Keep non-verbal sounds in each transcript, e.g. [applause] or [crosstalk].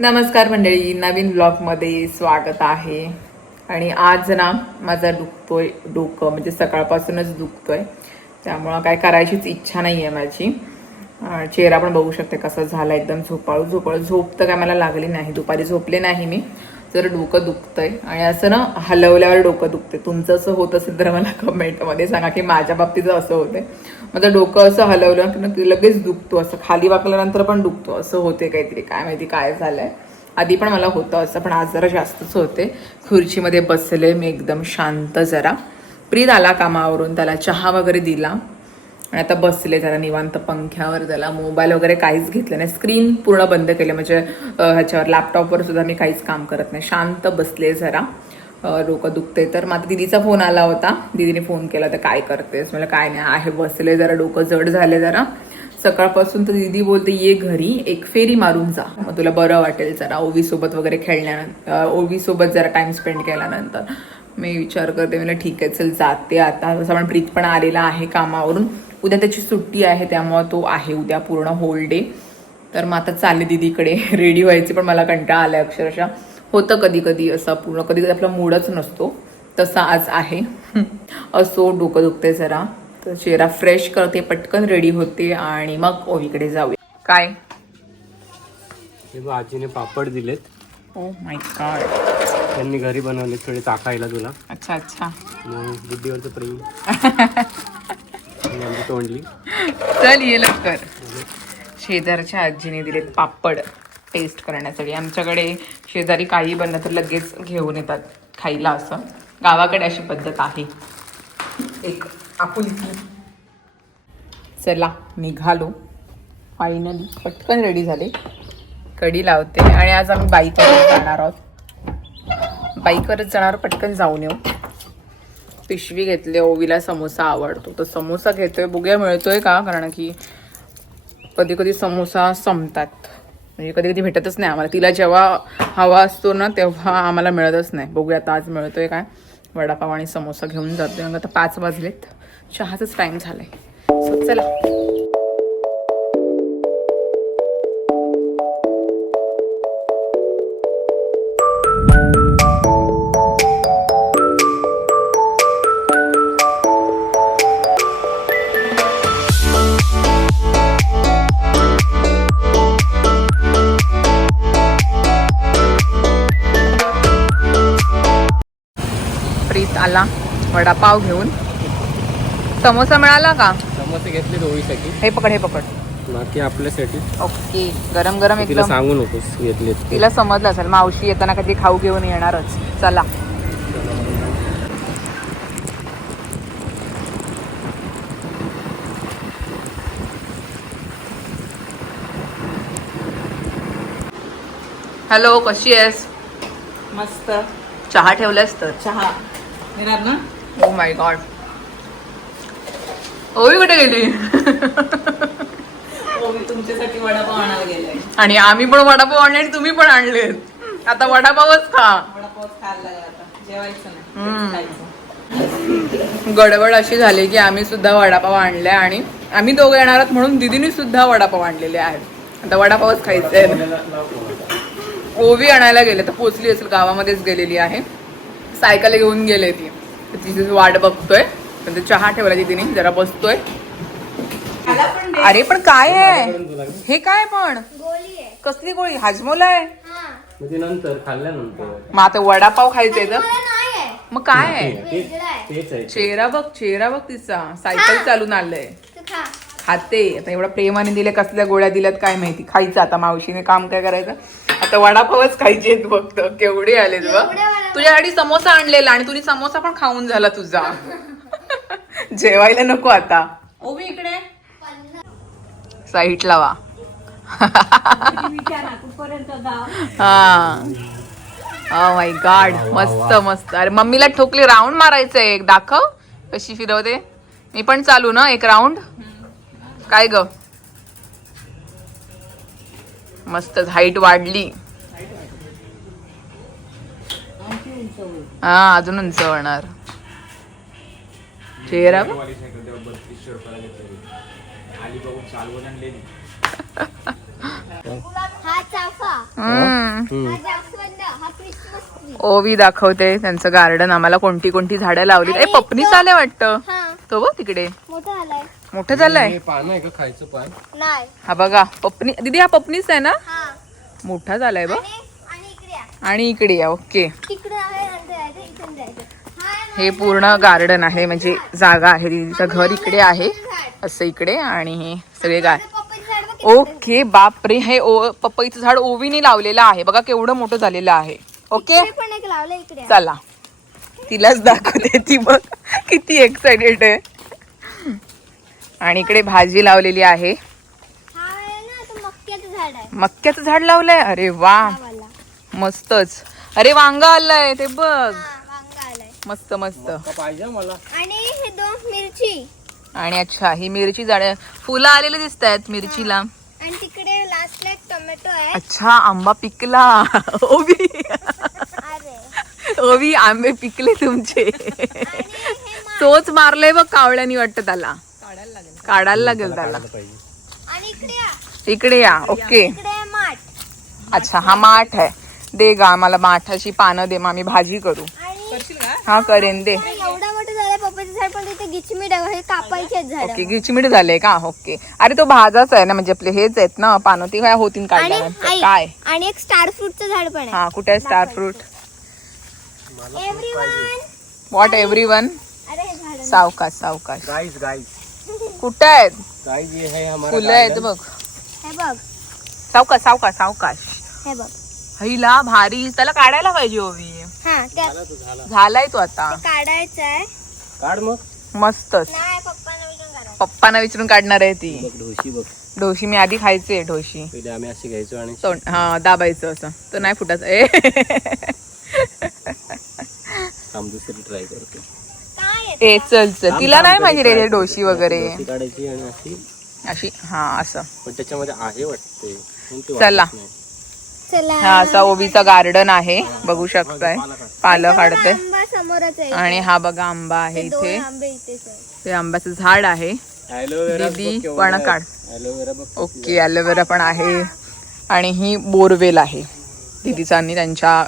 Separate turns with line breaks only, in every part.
नमस्कार मंडळी नवीन ब्लॉगमध्ये स्वागत आहे. आणि आज ना माझा दुखतोय डोकं म्हणजे सकाळपासूनच दुखतोय. त्यामुळं काय करायचीच इच्छा नाही आहे माझी चेहरा पण बघू शकते कसा झाला एकदम झोपाळू झोपाळू. झोप तर काय मला लागली नाही दुपारी झोपले नाही मी जर डोकं दुखतंय. आणि असं ना हलवल्यावर डोकं दुखते तुमचं असं होत असेल तर मला कमेंटमध्ये सांगा की माझ्या बाबतीत असं होतंय. माझं डोकं असं हलवलं की ना लगेच दुखतो असं. खाली वाकल्यानंतर पण दुखतो. असं होते काहीतरी. काय माहिती काय झालंय. आधी पण मला होतं असं पण आज जरा जास्तच होते. खुर्चीमध्ये बसले मी एकदम शांत जरा. प्रीत आला कामावरून त्याला चहा वगैरे दिला. आणि आता बसले जरा निवांत पंख्यावर त्याला मोबाईल वगैरे काहीच घेतलं नाही. स्क्रीन पूर्ण बंद केले. म्हणजे ह्याच्यावर लॅपटॉपवर सुद्धा मी काहीच काम करत नाही. शांत बसले जरा. डोकं दुखते तर माझा दिदीचा फोन आला होता. दिदीने फोन केला तर काय करतेस? मला काय नाही आहे बसले जरा डोकं जड झाले जरा. सकाळपासून तर दीदी बोलते ये घरी एक फेरी मारून जा. मग तुला बरं वाटेल जरा ओवी सोबत वगैरे खेळल्यानंतर ओवी सोबत जरा टाइम स्पेंड केल्यानंतर. मी विचार करते मला ठीक आहे चल जाते आता. जसं पण प्रीत पण आलेला आहे कामावरून. उद्या त्याची सुट्टी आहे त्यामुळं तो आहे उद्या पूर्ण होल डे तर मग आता चालले दिदीकडे. [laughs] रेडी व्हायचे पण मला कंटाळा आलाय अक्षरशः. होतं कधी कधी असं पूर्ण. कधी कधी आपला मूडच नसतो. तसा आज आहे. [laughs] असो डोकं दुखते जरा. तर चेहरा फ्रेश करते पटकन रेडी होते आणि मग ओवीकडे जाऊया. काय?
आजीने पापड दिलेत.
ओ माय गॉड
त्यांनी घरी बनवले थोडे चाखायला तुला.
अच्छा अच्छा.
बुद्धीवरचं प्रेम. [laughs] तोंडली.
चल ये लवकर. शेजारच्या आजीने दिलेत पापड. टेस्ट करण्यासाठी. आमच्याकडे शेजारी काही बनलं तर लगेच घेऊन येतात खायला असं. गावाकडे अशी पद्धत आहे. एक आपुलकी चला निघालो. फायनली पटकन रेडी झाले. कडी लावते आणि आज आम्ही बाईकवर जाणार आहोत. बाईकवरच जाणार पटकन जाऊन येऊ. पिशवी घेतली ओवीला समोसा आवडतो. तर समोसा घेतोय बघूया मिळतोय का? कारण की कधी कधी समोसा संपतात. म्हणजे कधी कधी भेटतच नाही आम्हाला. तिला जेव्हा हवा असतो ना तेव्हा आम्हाला मिळतच नाही. बघूया आता आज मिळतोय काय? वडापाव आणि समोसा घेऊन जातोय. मग आता पाच वाजलेत. चहाचाच झाला झालाय. सो चला. आला वडापाव घेऊन. समोसा मिळाला का?
समोसे घेतले दोघीसाठी
हे पकड हे पकड.
बाकी आपल्यासाठी.
ओके गरम गरम
तिला
एकदम.
सांगू नकोस घेतलेत ते.
तिला समजलं असेल मावशी येताना कधी खाऊ घेऊन येणारच. चला. हॅलो कशी आहेस?
मस्त.
चहा ठेवलास तर?
चहा. येणार ना
ओ माय गॉड ओवी कुठे गेली
तुमच्यासाठी वडापाव आणायला गेले
आणि आम्ही पण वडापाव आणले आणि तुम्ही पण आणलेत आता वडापावच खा
वडापाव खायला लागला आता जेवायचं नाही तेच खायचं
गडबड अशी झाली की आम्ही सुद्धा वडापाव आणले आणि आम्ही दोघं येणार आहोत म्हणून दिदीने सुद्धा वडापाव आणलेले आहेत आता वडापावच खायचे आहेत ओवी आणायला गेले तर पोचली असेल गावामध्येच गेलेली आहे सायकल घेऊन गेले ती. तिची वाट बघतोय. पण ते चहा ठेवला दिदीने जरा बसतोय. अरे पण काय आहे? हे काय पण? कसली गोळी? हाजमोला आहे?
नंतर खाल्ल्यानंतर.
मग आता वडापाव खायचंय तर? मग काय आहे? चेहरा बघ चेहरा बघ तिचा. सायकल चालून आलंय. खाते. आता एवढ्या प्रेमाने दिल्या कसल्या गोळ्या दिल्यात काय माहिती. खायचं आता मावशीने काम काय करायचं? आता वडापावच खायचे फक्त. केवढे आलेत बघ तुझ्यासाठी समोसा आणलेला आणि तुझी समोसा पण खाऊन झाला तुझा. [laughs] जेवायला नको आता.
इकडे.
साईट लावा हा. माय गॉड मस्त मस्त. अरे मम्मीला ठोकली राऊंड मारायचंय. एक दाखव कशी फिरवते. मी पण चालू ना एक राऊंड काय ग? मस्त हाईट वाढली. हा अजून उंच होणार. चेहरा ओवी दाखवते त्यांचं गार्डन आम्हाला कोणती कोणती झाडं लावली ए पपनी चालय वाटतं. तो बघ तिकडे.
मोठा
झालंय?
हे पान आहे का खायचं पान?
नाही.
हा बघा पपनी दीदी हा पपनीच आहे ना?
हा.
मोठा झालाय बघ.
आणि आणि इकडे या.
आणि इकडे या ओके.
तिकडे आहे नंतर जायचं इथून जायचं हा
हे पूर्ण गार्डन आहे म्हणजे जागा आहे दीदीचं घर इकडे आहे असं इकडे आणि हे सगळे गा
माझं पप्पाचं झाड बघ किती
ओके बापरे हे ओ पपईचं झाड ओवीने लावलेलं आहे. बघा केवढं मोठं झालेलं आहे. ओके?
इकडे पण एक लावलं इकडे
चला. तिलाच दाखवते ती बघ. किती एक्साइटेड आहे. आणि इकडे भाजी लावलेली आहे.
हा आहे ना तो मक्याचं झाड आहे
मक्याचं झाड लावलंय? अरे वा. मस्तच. अरे वांगा आलंय ते बघ.
वांगा आलाय
मस्त मस्त.
का पाहिजे मला.
आणि हे दोन मिरची.
आणि अच्छा ही मिरची झाड फुलं आलेली दिसत आहेत मिरचीला
आणि तिकडे लास्टला एक टोमॅटो आहे.
अच्छा आंबा पिकला. [laughs]
अरे.
ओवी आंबे पिकले तुमचे. तोच [laughs] मारलाय बघ कावळ्यानी वाटतं त्याला. काढायला लागेल त्याला
आणि इकडे या.
इकडे या ओके.
इकडे आहे माठ.
अच्छा हा माठ आहे. दे गा मला माठाची पानं दे मग आम्ही भाजी करू.
आणि
हा करेन दे.
एवढा मोठं झालं पप्पाचं झाड पण तिथे गिचमीट आहे हे कापायचे झाड.
ओके झाले का? ओके. अरे तो भाजाच आहे ना म्हणजे आपले हेच आहेत ना पानं ती काय होतीन
आणि
काढल्यानंतर
आई,
काय?
आणि एक स्टार फ्रूटचं झाड पण आहे.
हा कुठे आहे star fruit?
Everyone
what every one
अरे हे झाड
सावकाश सावकाश.
गाईज गाईज
कुठे आहेत?
गाईज ये है हमारा
फुलं आहेत
garden.
बघ.
हे बघ.
सावकाश सावकाश सावकाश.
हे बघ.
हिला भारी. त्याला काढायला पाहिजे ओवी
हा त्यात
झाला तो झाला.
झालाय तो आता.
काढायचं आहे
काढ मग.
मस्तच.
नाही
पप्पांना विचारून काढणार आहे ती.
बघ ढोशी बघ.
ढोशी मी आधी खायचे ढोशी.
पहिले आम्ही असे घ्यायचो आणि
तोंड हा दाबायचं असं. तर नाही फुटत ए.
काम दुसरी ट्राय करतो.
ए चल चल. तिला नाही माहिती रे हे ढोशी वगैरे.
ढोशी काढायची आणि अशी
अशी हा असं.
पण त्याच्यामध्ये आहे वाटते. पण ते
चला.
वाटत नाही.
चला.
हा असा ओबीचा गार्डन आहे. बघू शकताय. पालं काढते.
आंबा समोरच आहे
आणि हा बघा आंबा आहे
ते दोन
इथे
आंबे इथेच आहे
ते आंब्याचं झाड आहे.
ॲलोवेरा
दीदी
केवढा
पण
आहे.
काढ.
ॲलोवेरा बघ
ओके ॲलोवेरा पण आहे. आणि ही बोरवेल आहे. दिदीचांनी त्यांच्या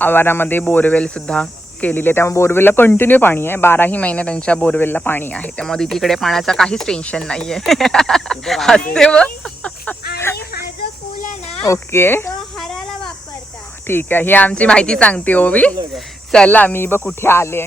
आवारामध्ये बोरवेल सुद्धा केलेली आहे. त्यामुळे बोरवेलला कंटिन्यू पाणी आहे. बाराही महिने त्यांच्या बोरवेलला पाणी आहे. त्यामुळे दीदीकडे पाण्याचं काहीच टेन्शन नाहीये. हसते व.
आणि हा जो फुल आहे ना
ओके.
तो हाराला वापरतात.
ठीक आहे. ही आमची माहिती सांगते ओवी चला मी बघ कुठे आले.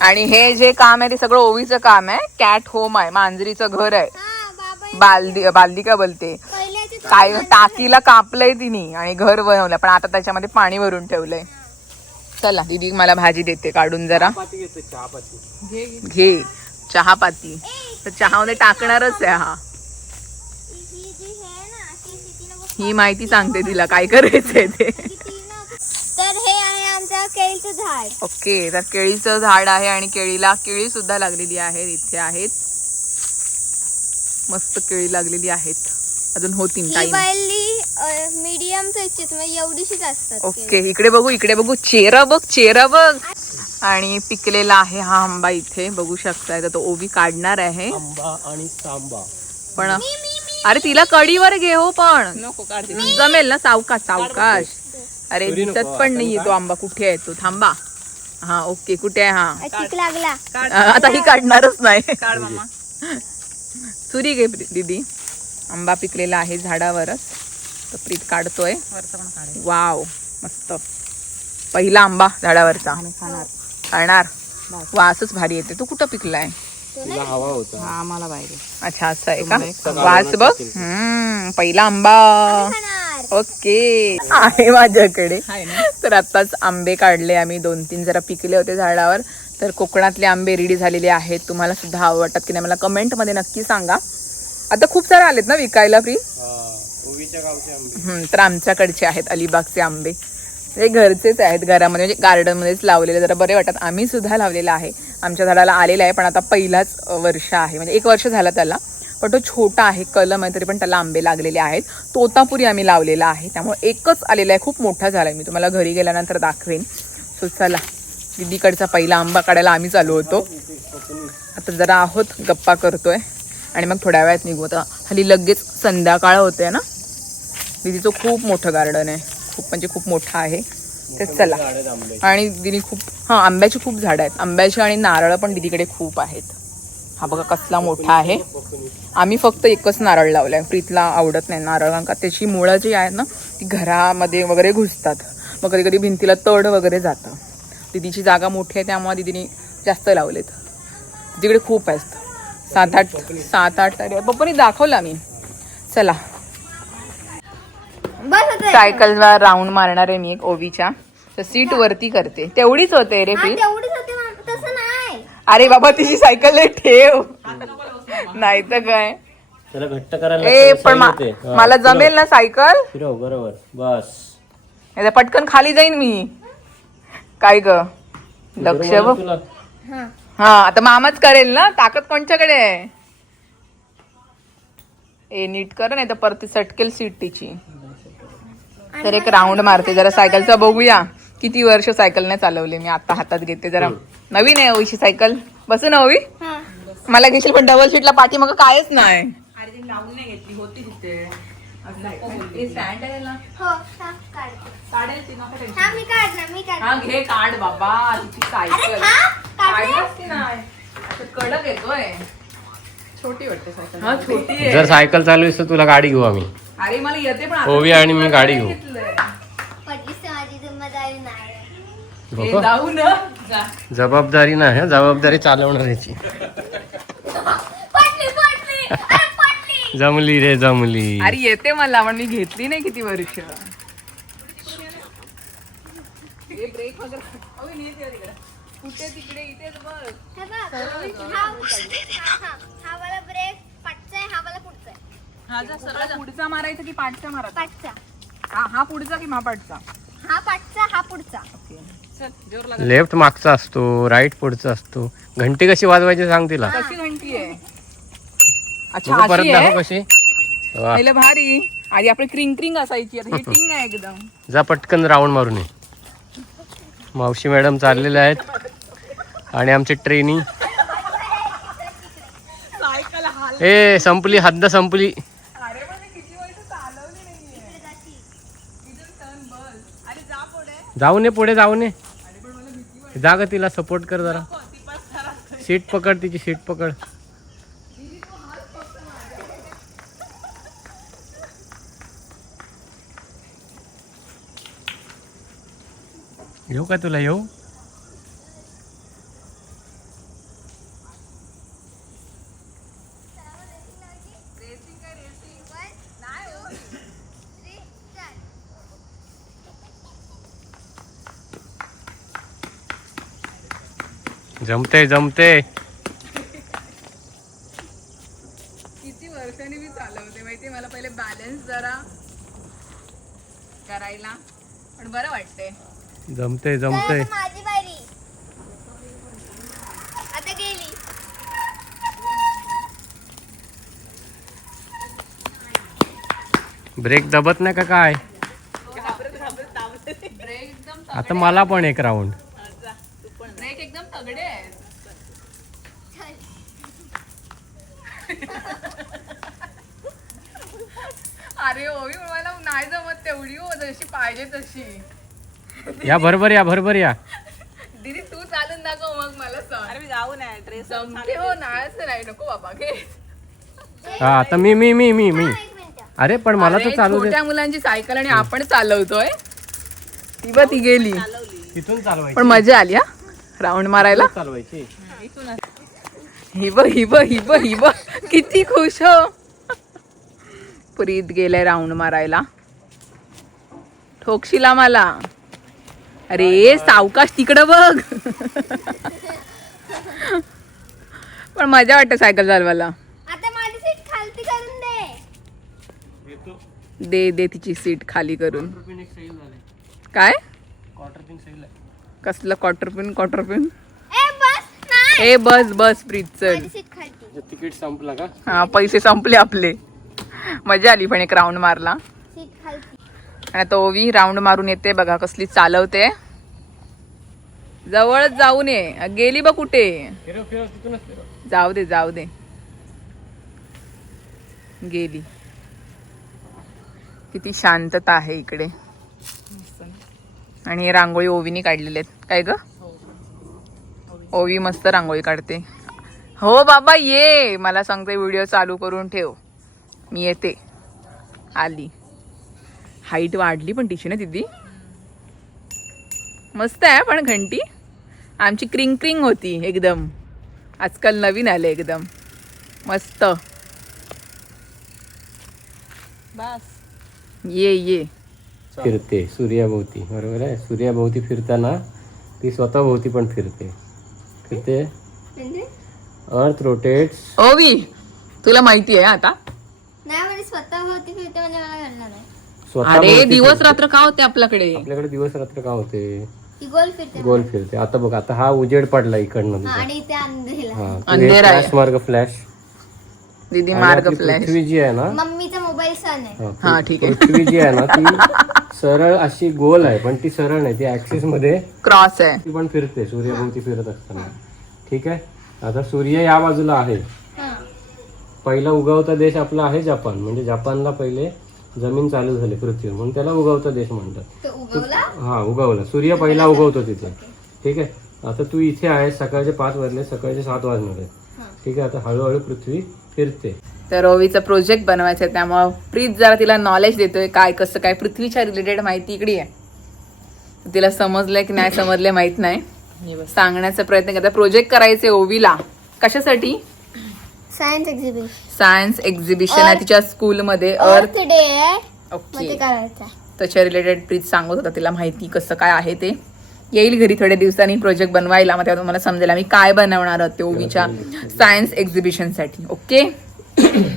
आणि हे जे काम आहे ते सगळं ओवीचं काम आहे. कॅट होम आहे. मांजरीचं घर आहे.
हा
बालदी बालदी का बोलते. काय टाकीला कापलंय तिने आणि घर बनवलं पण आता त्याच्यामध्ये पाणी भरून ठेवलंय. चला दीदी मला भाजी देते काढून जरा. घे चहापाती. तर चहामध्ये टाकणारच आहे हा.
ही आहे
माहिती सांगते तिला काय करायचंय ते.
किती ना तर हे आहे आमचं केळीचं झाड.
ओके तर केळीचं झाड आहे आणि केळीला केळी सुद्धा लागलेली आहेत इथे आहेत. मस्त केळी लागलेली आहेत. अजून होतीन
ही
टाईम
वाली मीडियम साईजचीच म्हणजे एवढीशीच असतात
ओके इकडे बघू इकडे बघू. चेहरा बघ चेहरा बघ. आणि पिकलेला आहे हा आंबा इथे. बघू शकताय तर तो ओवी काढणार आहे.
आंबा आणि सांबा.
पण अरे तिला कढीवर घे हो पण. जमेल ना सावकाश सावकाश. अरे
चोरी
दिसत पण नाहीये तो आंबा. कुठे आहे तो? थांबा. हा ओके कुठे आहे हा?
लागला.
आता ही काढणारच नाही. सुरी घे दीदी. आंबा पिकलेला आहे झाडावरच. तर प्रीत काढतोय. वाव मस्त. पहिला आंबा झाडावरचा. खाणार. वासच भारी येते. तो कुठं पिकलाय?
तुला हवा होता.
आम्हाला पाहिजे अच्छा असं आहे का? वास बघ. हम्म पहिला आंबा.
खाणार.
ओके. आहे माझ्याकडे. तर आताच आंबे काढले आम्ही. दोन तीन जरा पिकले होते झाडावर. तर कोकणातले आंबे रेडी झालेले आहेत. तुम्हाला सुद्धा आवडतात की नाही मला कमेंटमध्ये नक्की सांगा. आता खूप सारे आलेत ना विकायला फ्री
हा, ओवीच्या गावचे आंबे
तर आमच्याकडचे आहेत अलिबागचे आंबे. ते घरचेच आहेत घरामध्ये म्हणजे गार्डनमध्येच लावलेले जरा बरे वाटतात. आम्ही सुद्धा लावलेला आहे. आमच्या झाडाला आलेला आहे पण आता पहिलाच वर्ष आहे. म्हणजे एक वर्ष झालं त्याला. पण तो छोटा आहे कलम आहे तरी पण त्याला आंबे लागलेले आहेत. तोतापुरी आम्ही लावलेला आहे. त्यामुळे एकच आलेला आहे. खूप मोठा झाला आहे. मी तुम्हाला घरी गेल्यानंतर दाखवेन. सो चला. दिदीकडचा पहिला आंबा काढायला आम्ही चालू होतो. आता जरा आहोत गप्पा करतोय. आणि मग थोड्या वेळात निघू. आता हल्ली लगेच संध्याकाळ होते ना? दीदीचं खूप मोठं गार्डन आहे. खूप म्हणजे खूप मोठं आहे. ते चला. आणि दिदी खूप हां आंब्याची खूप झाडं आहेत. आंब्याची आणि नारळ पण दिदीकडे खूप आहेत. हा बघा कसला मोठा आहे. आम्ही फक्त एकच नारळ लावलाय. प्रीतला आवडत नाही नारळ कारण का त्याची मुळं जी आहेत ना ती घरामध्ये वगैरे घुसतात. मग कधी कधी भिंतीला तड वगैरे जातं. दिदीची जागा मोठी आहे त्यामुळे दिदीने जास्त लावलेत. तिकडे खूप आहेत. सात आठ सात आठ तरी पप्पानी दाखवला मी चला. सायकलला राऊंड मारणार आहे मी एक ओवीच्या. तर सीट वरती करते. तेवढीच होते रे
हा नाही.
अरे बाबा तिची सायकल ठेव. नाही तर काय?
त्याला घट्ट करायला
ए पण मा- मला जमेल ना सायकल?
फिरव बरोबर. बस.
नाही तर पटकन खाली जाईन मी. काय ग? लक्ष
बरोबर
बघ.
तुला.
हा.
हा आता मामाच करेल ना? ताकद कोणच्याकडे आहे? ए नीट कर नाही तर परत ती सटकेल सीट तिची. तर एक राऊंड मारते. जरा सायकलचा बघूया. किती वर्ष सायकल नाही चालवली? मी आता हातात घेते जरा. नवीन आहे ओवीची सायकल बसू ना ओवी?
हा.
मला घेशील पण डबल सीटला पाठी मग कायच नाही.
अरे ती लावून नाही घेतली. होती तिथे.
स्टँड आहे ना?
हो हा काढते.
काढेल ती नका tension.
हा मी काढणार मी काढणार.
हा घे काढ बाबा. तिची
अरे
सायकल
हा काढते
काढलास की नाही आता कडक येतोय. छोटी वाटते सायकल हा छोटी आहे.
जर सायकल चालू तर तुला गाडी घेऊ आम्ही.
अरे मला येते पण
ओवी आणि मी गाडी घेऊ.
घेतलंय.
पडलीस तर माझी जिम्मेदारी नाही
ए,
बघ.
जाऊ ना. जा.
जबाबदारी नाही हं, जबाबदारी चालवणाऱ्याची
पडली पडली अरे पडली
जमली रे जमली.
अरे येते मला पण मी घेतली नाही किती वर्ष. ब्रेक वगैरे. ओवी, नीट ये तिकडे. कुठे तिकडे? इथेच
हे बघ. हा हा, हा. हा वाला ब्रेक पाठचा आहे हा वाला पुढचा आहे
हा जा सरळ जा.
पुढचा मारायचा की पाठचा मारायचा?
पाठचा.
हा हा पुढचा की हा पाठचा?
हा पाठचा हा पुढचा.
चल जोर लागा.
लेफ्ट मागचा असतो राईट पुढचा असतो. घंटी कशी वाजवायची सांग तिला.
कशी घंटी आहे? अच्छा
बघू परत
अशी आहे?
दाखव कशी. वा.
पहिलं भारी. आधी आपली क्रिंग क्रिंग असायची आता ही टिंग आहे एकदम.
जा पटकन राऊंड मारून ये. मावशी मॅडम चाललेल्या आहेत. आणि आमची ट्रेनिंग ए संपली हद्द संपली. जाऊ नये पुढे जाऊ नये जा तिला सपोर्ट कर जरा. सीट पकड तिची सीट पकड. येऊ का तुला येऊ? जमते जमते.
किती वर्षांनी मी चालवते माहिती मला पहिले बॅलन्स जरा करायला पण बरं वाटते
जमते जमते.
आता माझी बारी. आता गेली.
ब्रेक दबत नाही का काय?
ब्रेक एकदम
आता मला पण एक राऊंड
ब्रेक एकदम तगडे आहेत अरे ओवी मला नाही जमत तेवढी हो जशी पाहिजे तशी.
या बरोबर या बरोबर या.
दीदी तू चालून दाखव मग मला सांग
अरे मी जाऊ नये ड्रेस
जमते हो नाहीच नाही नको बाबा घे.
हा आता मी मी मी मी मी. अरे पण मला तर
अरे,
चालू दे.
छोट्या मुलांची सायकल आणि आपण चालवतोय. ती बघ ती गेली.
तिथून चालवायची.
पण मजा आली हा? राऊंड मारायला?
चालवायची.
ही बघ ही बघ ही बघ ही बघ. किती खुश हो. प्रीत गेलाय राऊंड मारायला. ठोकशिला मला अरे सावकाश तिकडं बघ. पण मजा वाटते सायकल चालवायला.
आता माझी सीट खालती करून दे.
दे दे तिची सीट खाली करून. काय? कसलं क्वार्टर पिन क्वार्टर पिन
ए बस
बस बस प्रीत
तिकीट संपला का?
हा पैसे संपले आपले. मजा आली पण एक राऊंड मारला. आणि आता ओवी राऊंड मारून येते बघा कसली चालवते. जवळच जाऊ नये गेली बघ कुठे? जाऊ दे जाऊ दे. गेली. किती शांतता आहे इकडे. आणि हे रांगोळी ओवीने काढलेले आहेत. काय ग? ओवी मस्त रांगोळी काढते. हो बाबा ये. मला सांगते व्हिडिओ चालू करून ठेव. मी येते. आली. हाईट वाढली पण तिची ना दिदी? मस्त आहे पण घंटी. आमची क्रिंग क्रिंग होती एकदम. आजकाल नवीन आले एकदम. मस्त.
बस.
ये ये.
फिरते. सूर्याभोवती. बरोबर आहे? सूर्याभोवती फिरताना ती स्वतःभोवती पण फिरते. फिरते?
म्हणजे?
अर्थ रोटेट्स
ओवी तुला माहिती आहे आता?
नाही म्हणजे फिरते म्हणजे मला घडणार नाही.
अरे दिवस रात्र का होते आपल्याकडे?
आपल्याकडे दिवस रात्र का होते?
ती गोल फिरते.
गोल फिरते. आता बघ आता हा उजेड पडला इकडनं. तुझा.
आणि इथे अंधेला
हा
अंधेर आहे.
फ्लॅश मार्ग फ्लॅश
दीदी
आणि
मार्ग
आपली
फ्लॅश
पृथ्वी जी आहे ना
मम्मीचा मोबाईल सन आहे.
हा,
हा, ठीक आहे.
पृथ्वी जी आहे ना [laughs] ती सरळ अशी गोल आहे पण ती सरळ नाही. ती ऍक्सिसमध्ये
क्रॉस आहे.
ती पण फिरते सूर्याभोवती फिरत असताना. ठीक आहे? आता सूर्य या बाजूला आहे.
हा.
पहिला उगवता देश आपला आहे जपान. म्हणजे जपानला पहिले जमीन चालू झाली पृथ्वीवर. म्हणून त्याला उगवता देश म्हणतात.
तो उगवला?
हा उगवला. सूर्य पहिला उगवतो तिथे. ठीक आहे? आता तू इथे आहे सकाळचे पाच वाजले सकाळचे सात वाजणार आहे ठीक आहे? आता हळूहळू पृथ्वी फिरते.
तर ओवीचा प्रोजेक्ट बनवायचा आहे त्यामुळं प्रीत जरा तिला नॉलेज देतोय काय कसं काय पृथ्वीच्या रिलेटेड माहिती इकडे आहे तिला समजलंय की नाही समजलंय माहीत नाही. सांगण्याचा प्रयत्न करता. प्रोजेक्ट करायचे ओवीला. कशासाठी?
सायन्स एक्झिबिशन
सायन्स एक्झिबिशन आहे. तिच्या स्कूलमध्ये अर्थ
अर्थ डे आहे. मग ते
ओके
करायचं आहे.
त्याच्या रिलेटेड प्रीत सांगत होता तिला माहिती कसं काय आहे ते. येईल घरी थोड्या दिवसांनी प्रोजेक्ट बनवायला. मग तेव्हा तुम्हाला समजेल आम्ही काय बनवणार आहोत ते ओवीच्या सायन्स एक्झिबिशनसाठी ओके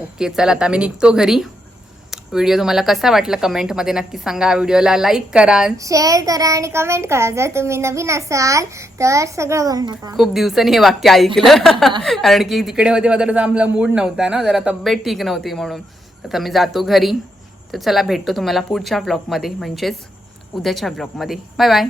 ओके चला आता आम्ही निघतो घरी. व्हिडिओ तुम्हाला कसा वाटला कमेंटमध्ये नक्की सांगा. व्हिडिओला लाईक करा.
शेअर करा आणि कमेंट करा. जर तुम्ही नवीन असाल तर सगळं बंद नका.
खूप दिवसांनी हे वाक्य ऐकलं. [laughs] कारण की तिकडे होते मात्र आम्हाला मूड नव्हता ना. जरा तब्येत ठीक नव्हती म्हणून. तर मी जातो घरी. तर चला भेटतो तुम्हाला पुढच्या ब्लॉगमध्ये म्हणजेच उद्याच्या ब्लॉगमध्ये बाय बाय